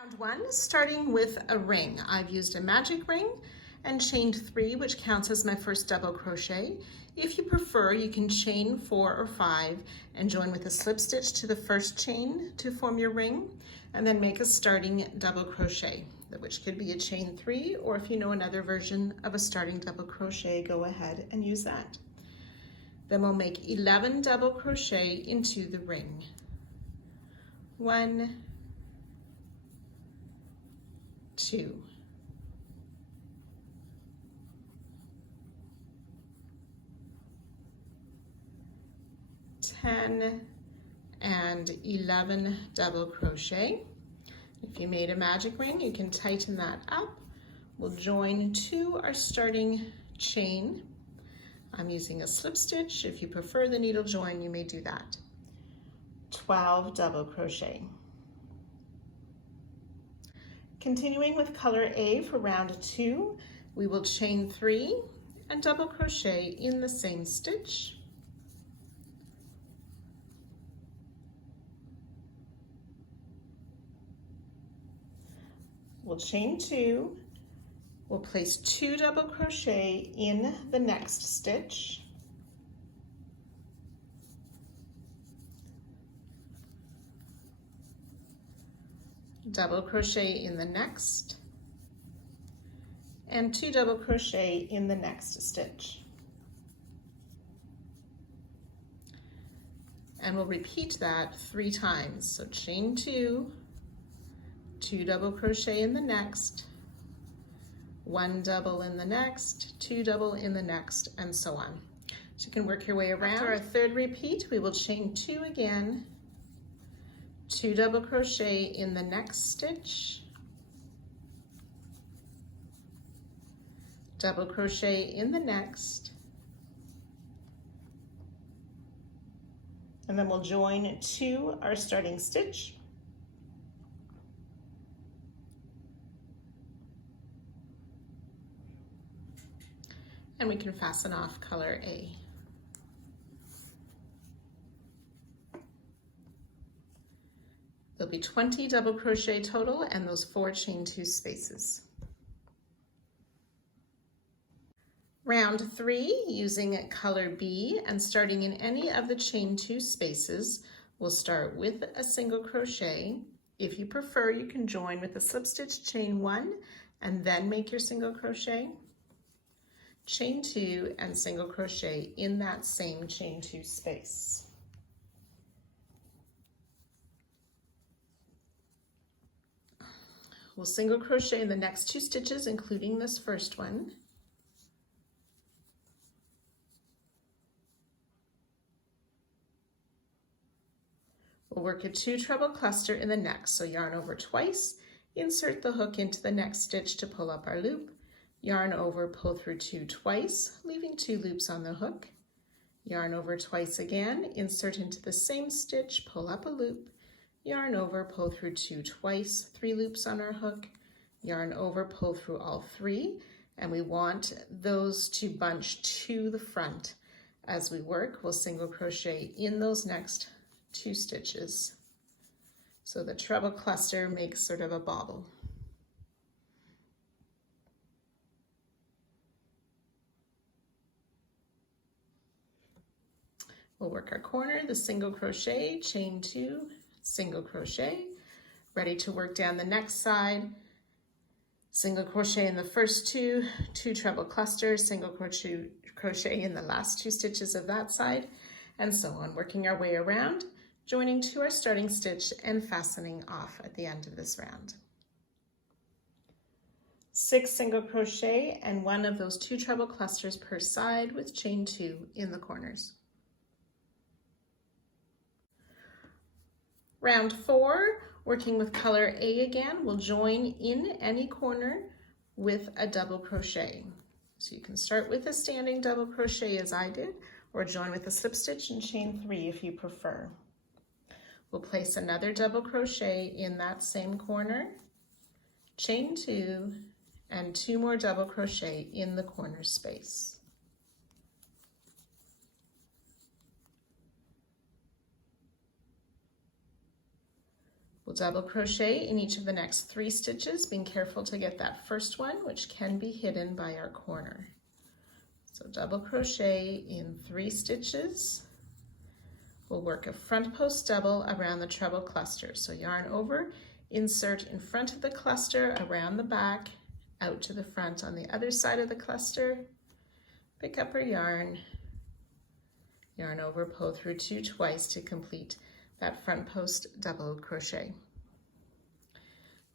Round 1, starting with a ring. I've used a magic ring and chained 3, which counts as my first double crochet. If you prefer, you can chain 4 or 5 and join with a slip stitch to the first chain to form your ring, and then make a starting double crochet, which could be a chain 3, or if you know another version of a starting double crochet, go ahead and use that. Then we'll make 11 double crochet into the ring. 1, 2, 10 and 11 double crochet. If you made a magic ring, you can tighten that up. We'll join to our starting chain. I'm using a slip stitch. If you prefer the needle join, you may do that. 12 double crochet. Continuing with color A for round 2, we will chain 3 and double crochet in the same stitch. We'll chain 2, we'll place 2 double crochet in the next stitch. Double crochet in the next, and 2 double crochet in the next stitch. And we'll repeat that 3 times. So chain 2, 2 double crochet in the next, 1 double in the next, 2 double in the next, and so on. So you can work your way around. After our third repeat, we will chain 2 again, 2 double crochet in the next stitch, double crochet in the next, and then we'll join to our starting stitch. And we can fasten off color A. There'll be 20 double crochet total and those 4 chain 2 spaces. Round 3, using color B and starting in any of the chain 2 spaces, we'll start with a single crochet. If you prefer, you can join with a slip stitch, chain 1, and then make your single crochet. Chain 2 and single crochet in that same chain 2 space. We'll single crochet in the next 2 stitches, including this first one. We'll work a 2 treble cluster in the next, so yarn over twice, insert the hook into the next stitch to pull up our loop, yarn over, pull through 2 twice, leaving 2 loops on the hook, yarn over twice again, insert into the same stitch, pull up a loop, yarn over, pull through 2 twice, 3 loops on our hook, yarn over, pull through all 3, and we want those to bunch to the front. As we work, we'll single crochet in those next 2 stitches. So the treble cluster makes sort of a bobble. We'll work our corner, the single crochet, chain 2, single crochet, ready to work down the next side, single crochet in the first 2, 2 treble clusters, single crochet in the last 2 stitches of that side, and so on, working our way around, joining to our starting stitch and fastening off at the end of this round. 6 single crochet and 1 of those 2 treble clusters per side with chain 2 in the corners. Round 4, working with color A again, we'll join in any corner with a double crochet. So you can start with a standing double crochet as I did, or join with a slip stitch and chain 3 if you prefer. We'll place another double crochet in that same corner, chain 2, and 2 more double crochet in the corner space. We'll double crochet in each of the next 3 stitches, being careful to get that first one, which can be hidden by our corner. So double crochet in 3 stitches. We'll work a front post double around the treble cluster. So yarn over, insert in front of the cluster, around the back, out to the front on the other side of the cluster, pick up our yarn over, pull through 2 twice to complete that front post double crochet.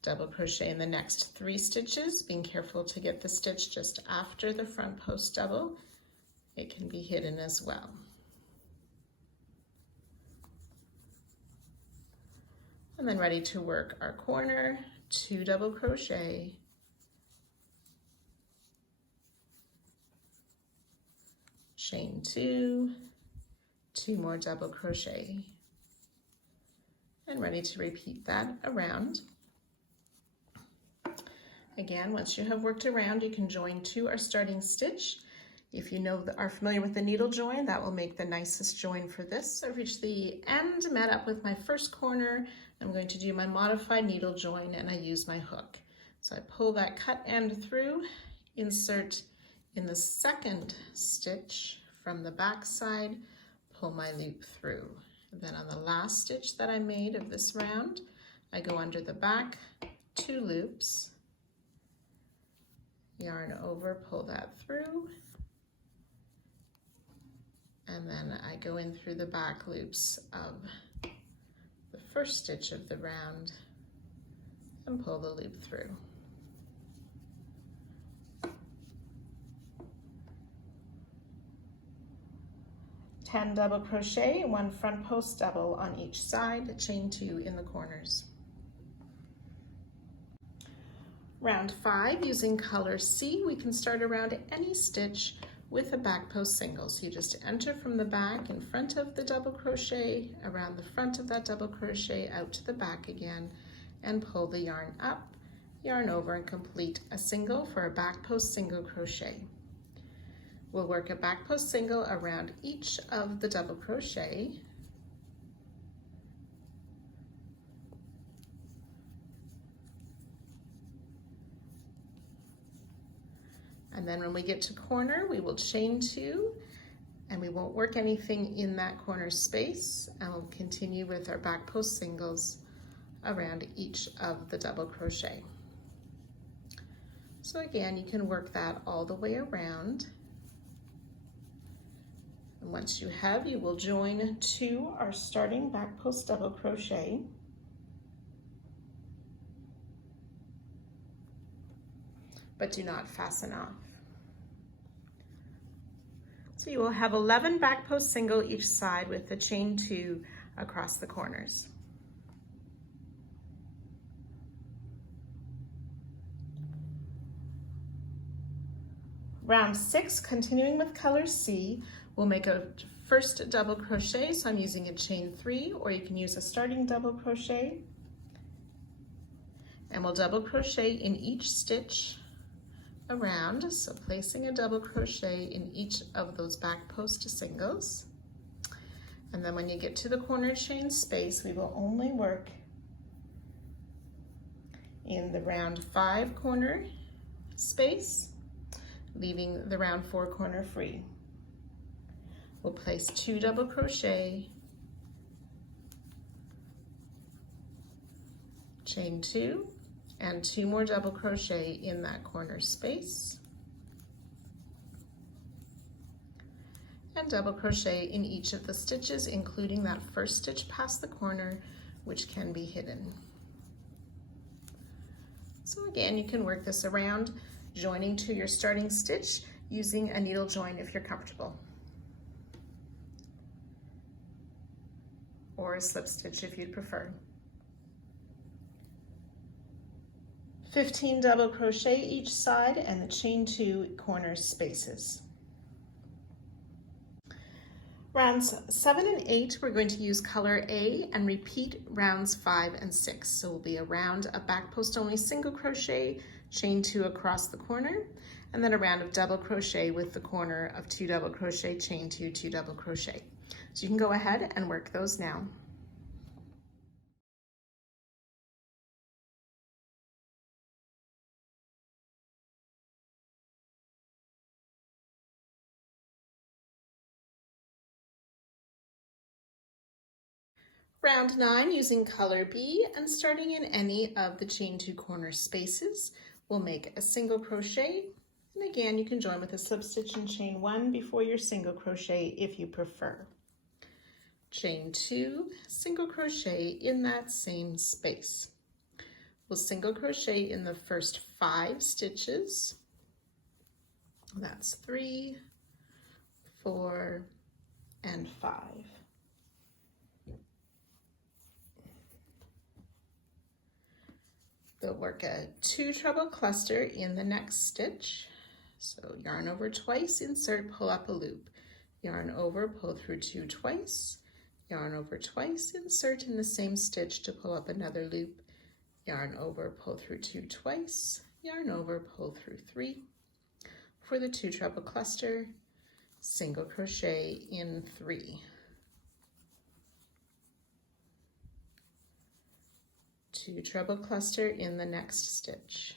Double crochet in the next 3 stitches, being careful to get the stitch just after the front post double. It can be hidden as well. And then ready to work our corner, 2 double crochet, chain 2, 2 more double crochet, and ready to repeat that around. Again, once you have worked around, you can join to our starting stitch. If you are familiar with the needle join, that will make the nicest join for this. So I've reached the end, met up with my first corner. I'm going to do my modified needle join, and I use my hook. So I pull that cut end through, insert in the second stitch from the back side, pull my loop through. And then on the last stitch that I made of this round, I go under the back, 2 loops, yarn over, pull that through, and then I go in through the back loops of the first stitch of the round and pull the loop through. Ten double crochet, 1 front post double on each side, chain 2 in the corners. Round 5, using color C, we can start around any stitch with a back post single. So you just enter from the back in front of the double crochet, around the front of that double crochet, out to the back again, and pull the yarn up, yarn over, and complete a single for a back post single crochet. We'll work a back post single around each of the double crochet. And then when we get to corner, we will chain 2, and we won't work anything in that corner space, and we'll continue with our back post singles around each of the double crochet. So again, you can work that all the way around. And once you have, you will join to our starting back post double crochet. But do not fasten off. So you will have 11 back post single each side with the chain 2 across the corners. Round 6, continuing with color C, we'll make a first double crochet. So I'm using a chain 3, or you can use a starting double crochet. And we'll double crochet in each stitch around, so placing a double crochet in each of those back post singles. And then when you get to the corner chain space, we will only work in the round 5 corner space, leaving the round 4 corner free. We'll place 2 double crochet, chain 2, and 2 more double crochet in that corner space, and double crochet in each of the stitches, including that first stitch past the corner, which can be hidden. So again, you can work this around, joining to your starting stitch using a needle join if you're comfortable, or a slip stitch if you'd prefer. 15 double crochet each side and the chain 2 corner spaces. Rounds 7 and 8, we're going to use color A and repeat rounds 5 and 6. So we'll be around a back post only single crochet, chain 2 across the corner, and then a round of double crochet with the corner of 2 double crochet, chain 2, 2 double crochet. So you can go ahead and work those now. Round 9 using color B and starting in any of the chain 2 corner spaces, we'll make a single crochet, and again you can join with a slip stitch and chain 1 before your single crochet if you prefer. Chain 2, single crochet in that same space. We'll single crochet in the first 5 stitches. That's 3, 4, and 5. We'll work a 2 treble cluster in the next stitch. So yarn over twice, insert, pull up a loop. Yarn over, pull through 2 twice. Yarn over twice, insert in the same stitch to pull up another loop. Yarn over, pull through 2 twice. Yarn over, pull through 3. For the 2 treble cluster, single crochet in 3. 2 treble cluster in the next stitch.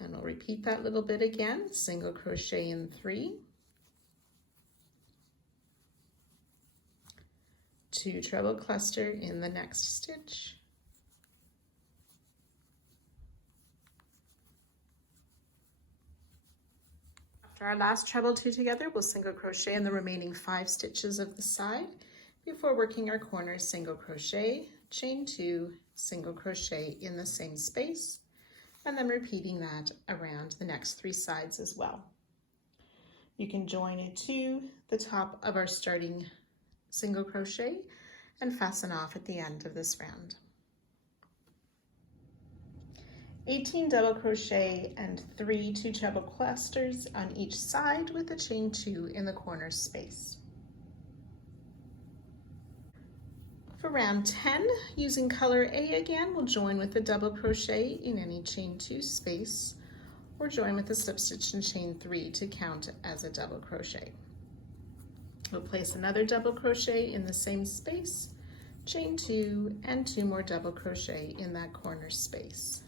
And I'll repeat that little bit again, single crochet in 3. 2 treble cluster in the next stitch. After our last treble 2 together, we'll single crochet in the remaining 5 stitches of the side before working our corner, single crochet, chain 2, single crochet in the same space, and then repeating that around the next 3 sides as well. You can join it to the top of our starting single crochet and fasten off at the end of this round. 18 double crochet and 3 2 treble clusters on each side with a chain 2 in the corner space. For round 10, using color A again, we'll join with a double crochet in any chain 2 space, or join with a slip stitch and chain 3 to count as a double crochet. We'll place another double crochet in the same space, chain 2, and 2 more double crochet in that corner space.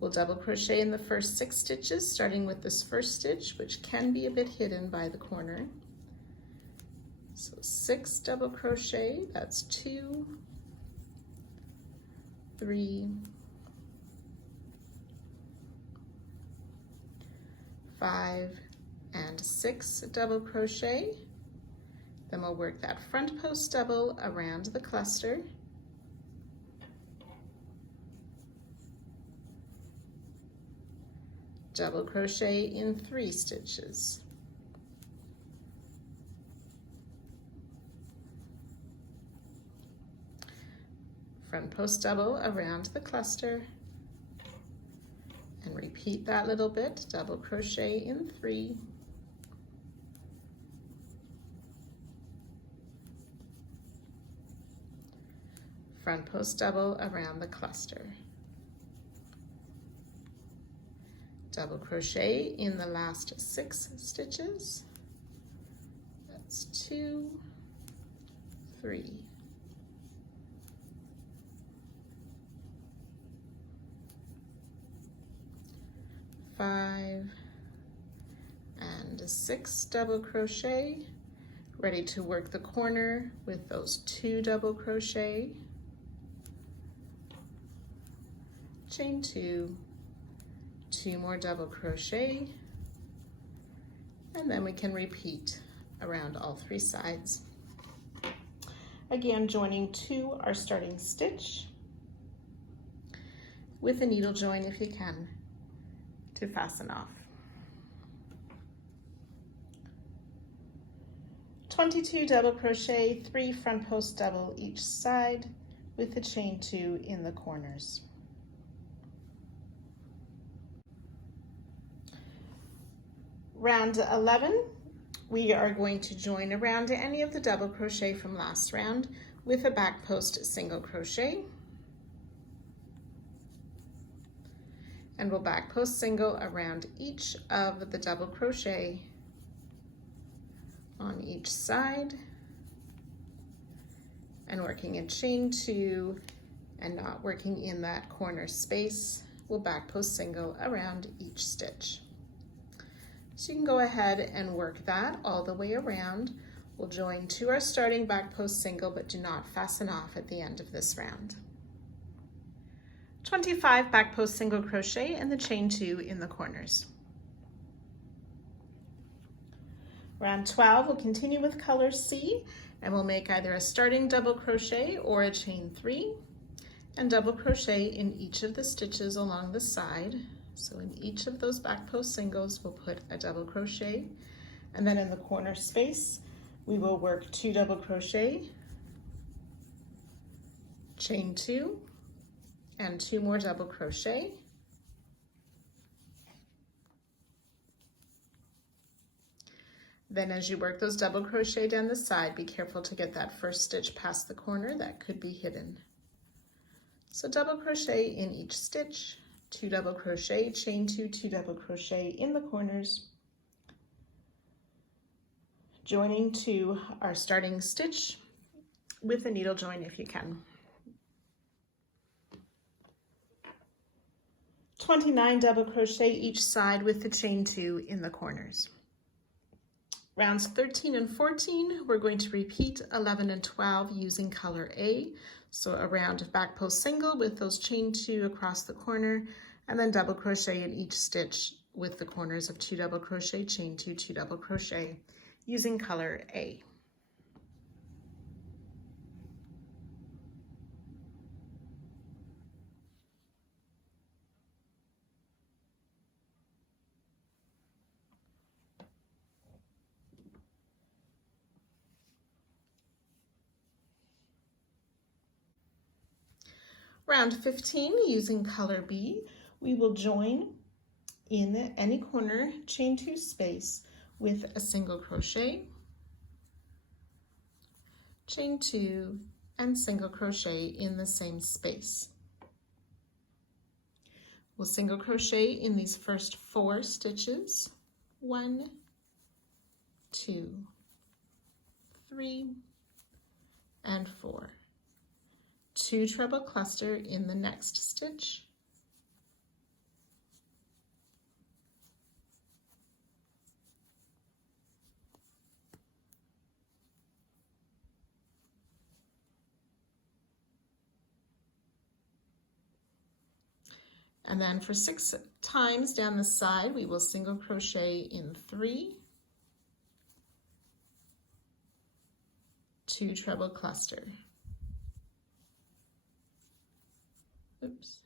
We'll double crochet in the first 6 stitches, starting with this first stitch, which can be a bit hidden by the corner. So 6 double crochet, that's 2, 3, 5, and 6 double crochet. Then we'll work that front post double around the cluster. Double crochet in 3 stitches. Front post double around the cluster, and repeat that little bit, double crochet in 3. Front post double around the cluster. Double crochet in the last 6 stitches. That's 2, 3, 5, and 6 double crochet. Ready to work the corner with those 2 double crochet, chain 2, 2 more double crochet, and then we can repeat around all 3 sides. Again, joining to our starting stitch with a needle join if you can to fasten off. 22 double crochet, 3 front post double each side with the chain 2 in the corners. Round 11, we are going to join around any of the double crochet from last round with a back post single crochet. And we'll back post single around each of the double crochet on each side, and working a chain 2 and not working in that corner space we'll back post single around each stitch. So you can go ahead and work that all the way around. We'll join to our starting back post single, but do not fasten off at the end of this round. 25 back post single crochet and the chain 2 in the corners. Round 12, we'll continue with color C, and we'll make either a starting double crochet or a chain 3, and double crochet in each of the stitches along the side. So in each of those back post singles, we'll put a double crochet, and then in the corner space, we will work 2 double crochet, chain 2, and 2 more double crochet. Then as you work those double crochet down the side, be careful to get that first stitch past the corner, that could be hidden. So double crochet in each stitch, 2 double crochet, chain 2, 2 double crochet in the corners, joining to our starting stitch with a needle join if you can. 29 double crochet each side with the chain 2 in the corners. Rounds 13 and 14, we're going to repeat 11 and 12 using color A. So a round of back post single with those chain 2 across the corner, and then double crochet in each stitch with the corners of 2 double crochet, chain 2, 2 double crochet using color A. Round 15, using color B, we will join in any corner chain 2 space with a single crochet, chain 2, and single crochet in the same space. We'll single crochet in these first 4 stitches, 1, 2, 3, and 4. 2 treble cluster in the next stitch, and then for 6 times down the side, we will single crochet in 3, 2 treble cluster. Oops.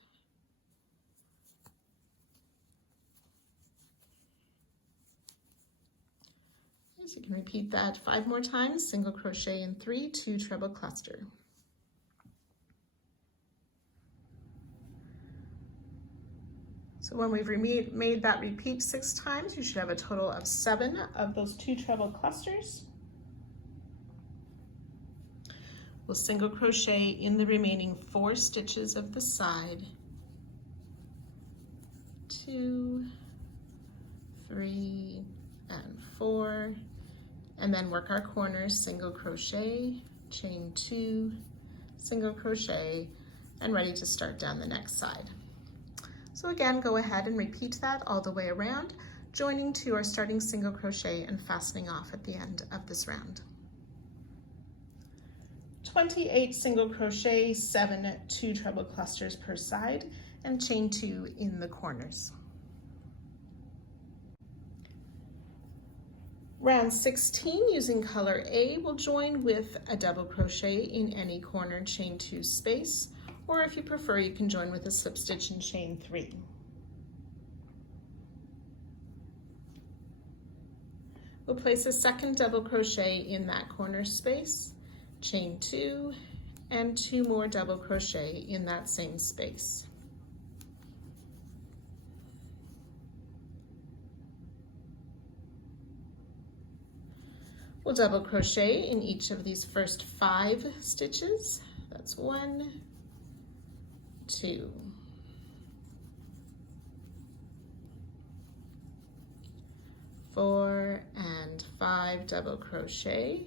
So you can repeat that 5 more times, single crochet in 3, 2 treble cluster. So when we've made that repeat 6 times, you should have a total of 7 of those 2 treble clusters. We'll single crochet in the remaining 4 stitches of the side, 2, 3, and 4, and then work our corners, single crochet, chain 2, single crochet, and ready to start down the next side. So again, go ahead and repeat that all the way around, joining to our starting single crochet and fastening off at the end of this round. 28 single crochet, 7 2 treble clusters per side, and chain 2 in the corners. Round 16, using color A, we'll join with a double crochet in any corner chain 2 space, or if you prefer, you can join with a slip stitch and chain 3. We'll place a second double crochet in that corner space, chain 2, and 2 more double crochet in that same space. We'll double crochet in each of these first 5 stitches. That's 1, 2, 4, and 5 double crochet,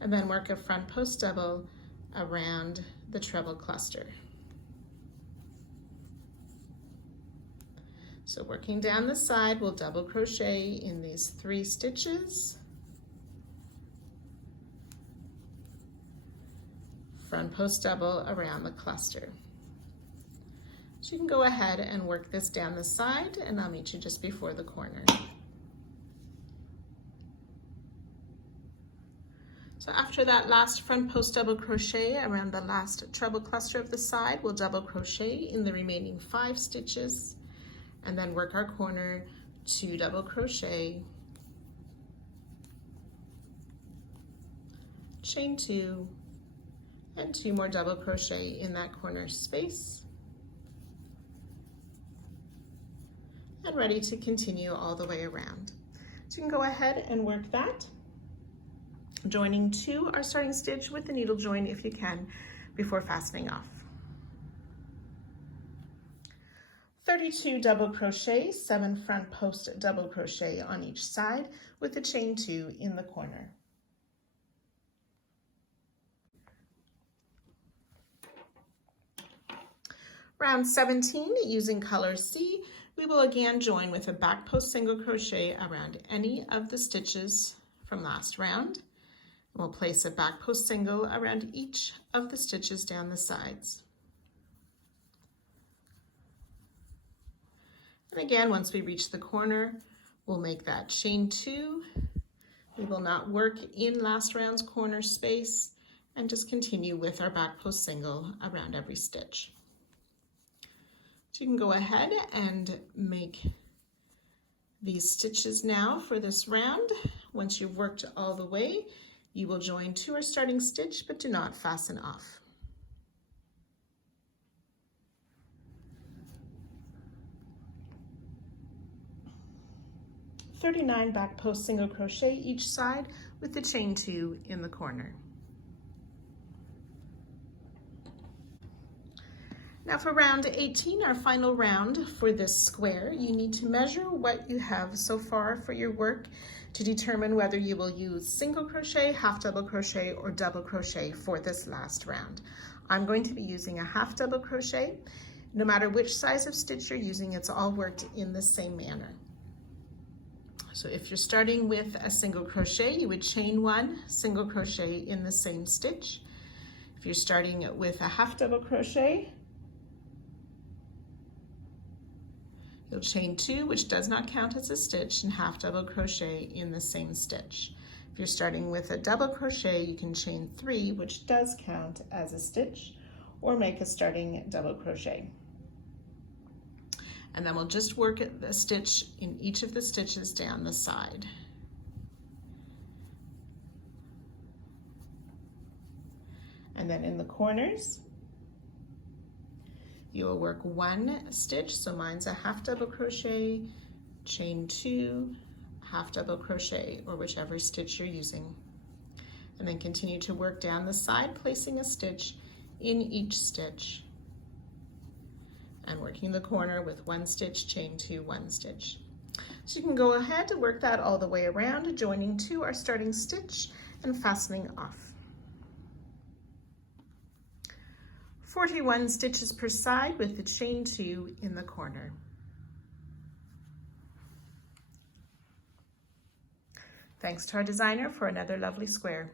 and then work a front post double around the treble cluster. So working down the side, we'll double crochet in these 3 stitches. Front post double around the cluster. So you can go ahead and work this down the side, and I'll meet you just before the corner. So after that last front post double crochet around the last treble cluster of the side, we'll double crochet in the remaining 5 stitches and then work our corner 2 double crochet, chain 2, and 2 more double crochet in that corner space. And ready to continue all the way around. So you can go ahead and work that, joining to our starting stitch with the needle join if you can before fastening off. 32 double crochet, 7 front post double crochet on each side with the chain 2 in the corner. Round 17, using color C, we will again join with a back post single crochet around any of the stitches from last round. We'll place a back post single around each of the stitches down the sides. And again, once we reach the corner, we'll make that chain 2. We will not work in last round's corner space and just continue with our back post single around every stitch. So you can go ahead and make these stitches now for this round. Once you've worked all the way, you will join to our starting stitch, but do not fasten off. "39 back post single crochet each side with the chain 2 in the corner. Now for round 18, our final round for this square, you need to measure what you have so far for your work to determine whether you will use single crochet, half double crochet, or double crochet for this last round. I'm going to be using a half double crochet. No matter which size of stitch you're using, it's all worked in the same manner. So if you're starting with a single crochet, you would chain 1 single crochet in the same stitch. If you're starting with a half double crochet, you'll chain 2, which does not count as a stitch, and half double crochet in the same stitch. If you're starting with a double crochet, you can chain 3, which does count as a stitch, or make a starting double crochet. And then we'll just work a stitch in each of the stitches down the side. And then in the corners, you will work 1 stitch, so mine's a half double crochet, chain 2, half double crochet, or whichever stitch you're using. And then continue to work down the side, placing a stitch in each stitch. And working the corner with 1 stitch, chain 2, 1 stitch. So you can go ahead and work that all the way around, joining to our starting stitch and fastening off. 41 stitches per side with the chain 2 in the corner. Thanks to our designer for another lovely square.